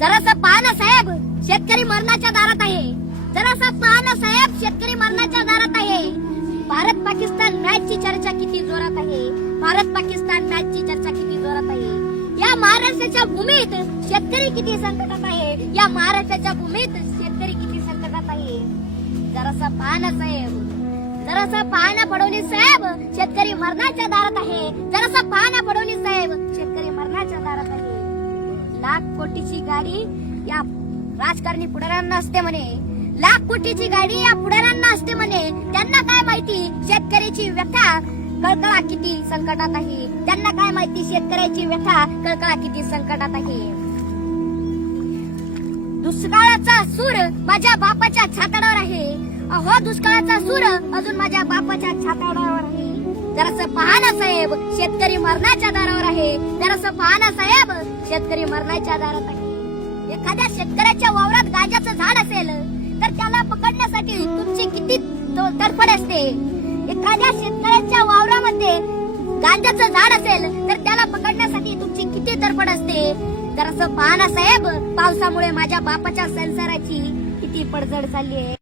जरासं पहा ना साहेब, शेतकरी मरणाच्या दारात आहे. जरासं पहा ना साहेब, शेतकरी मरणाच्या दारात आहे. भारत पाकिस्तान मॅच ची चर्चा किती जोरात आहे. भारत पाकिस्तान मॅच ची चर्चा किती जोरात आहे. या महाराष्ट्राच्या भूमीत शेतकरी किती संकटात आहे. या महाराष्ट्राच्या भूमीत शेतकरी किती संकटात आहे. जरासं पहा ना साहेब, जरासं पहा ना फडणवीस साहेब, शेतकरी मरणाच्या दारात आहे. जरासं पहा ना फडणवीस साहेब, शेतकरी मरणाच्या दारात आहे. लाख कोटीची गाडी या राजकारणी पुढाऱ्यांना असते म्हणे. लाख कोटीची गाडी या पुढाऱ्यांना असते म्हणे. त्यांना काय माहिती शेतकऱ्याची व्यथा कळकळा किती संकटात आहे. त्यांना काय माहिती शेतकऱ्याची व्यथा कळकळा किती संकटात आहे. दुष्काळाचा सूर माझ्या बापाच्या छाताडावर आहे. अहो दुष्काळाचा सूर अजून माझ्या बापाच्या छाताडावर आहे. जरासं पहा ना साहेब, शेतकरी मरणाच्या दारावर आहे. जरासं पहा ना साहेब, शेतकरी मरणाच्या दारात आहे. एखाद्या शेतकऱ्याच्या वावरात गांजाचं झाड असेल तर त्याला पकडण्यासाठी तुमची किती तडफड असते. एखाद्या शेतकऱ्याच्या वावरामध्ये गांजाचं झाड असेल तर त्याला पकडण्यासाठी तुमची किती तडफड असते. जरासं पहा ना साहेब, पावसामुळे माझ्या बापाच्या संसाराची किती पडझड झाली आहे.